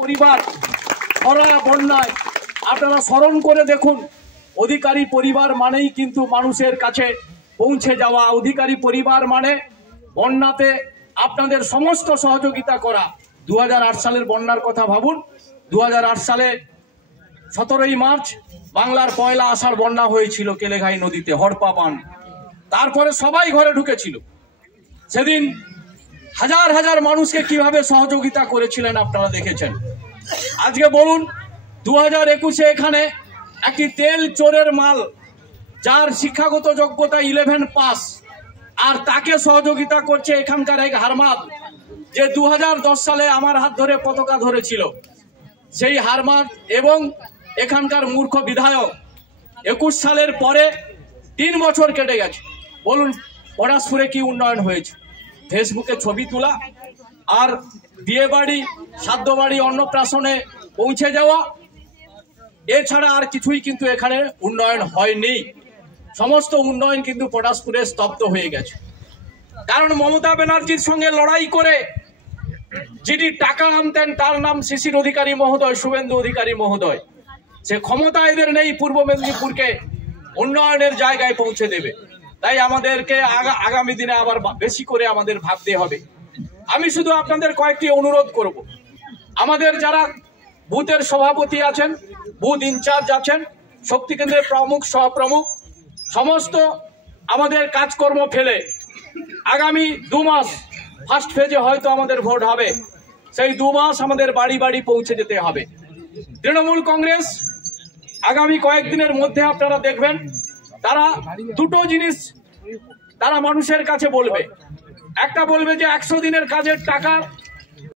পরিবার খরা বন্যায় আপনারা স্মরণ করে দেখুন, অধিকারী পরিবার মানেই কিন্তু মানুষের কাছে পৌঁছে যাওয়া। অধিকারী পরিবার মানে বন্যাতে আপনাদের সমস্ত সহযোগিতা করা। 2008 সালের বন্যার কথা ভাবুন। 2008 সালে 17ই মার্চ বাংলার পয়লা আষাঢ় বন্যা হয়েছিল কেলেঘাই নদীতে, হরপা বান। তারপরে সবাই ঘরে ঢুকেছিল। সেদিন হাজার হাজার মানুষকে কিভাবে সহযোগিতা করেছিলেন আপনারা দেখেছেন। আজকে বলুন 2021-এ এখানে একটি তেল চোরের মাল, যার শিক্ষাগত যোগ্যতা 11 পাস, আর তাকে সহযোগিতা করছে এখানকার এক হারমাদ, যে 2010 সালে আমার হাত ধরে পতাকা ধরেছিল। সেই হারমাদ এবং এখানকার মূর্খ বিধায়ক 21 সালের পরে 3 বছর কেটে গেছে। বলুন পলাশপুরে কি উন্নয়ন হয়েছে? ফেসবুকে ছবি তোলা আর বিয়ে বাড়ি, শ্রাদ্ধ বাড়ি, অন্নপ্রাশনে পৌঁছে যাওয়া, এছাড়া আর কিছুই কিন্তু এখানে উন্নয়ন হয়নি। সমস্ত উন্নয়ন কিন্তু পলাশপুরে স্তব্ধ হয়ে গেছে। কারণ মমতা ব্যানার্জির সঙ্গে লড়াই করে যিনি টাকা আনতেন তার নাম শিশির অধিকারী মহোদয়, শুভেন্দু অধিকারী মহোদয়। সে ক্ষমতা এদের নেই পূর্ব মেদিনীপুরকে উন্নয়নের জায়গায় পৌঁছে দেবে। তাই আমাদেরকে আগামী দিনে আবার বেশি করে আমাদের ভাবতে হবে। আমি শুধু আপনাদের কয়েকটি অনুরোধ করব। আমাদের যারা বুথের সভাপতি আছেন, বুথ ইনচার্জ আছেন, শক্তি কেন্দ্রের প্রমুখ সহপ্রমুখ, সমস্ত আমাদের কাজকর্ম ফেলে আগামী 2 মাস, ফার্স্ট ফেজে হয়তো আমাদের ভোট হবে, সেই 2 মাস আমাদের বাড়ি বাড়ি পৌঁছে যেতে হবে। তৃণমূল কংগ্রেস আগামী কয়েকদিনের মধ্যে আপনারা দেখবেন তারা দুটো জিনিস তারা মানুষের কাছে বলবে। একটা বলবে যে 100 দিনের কাজের টাকা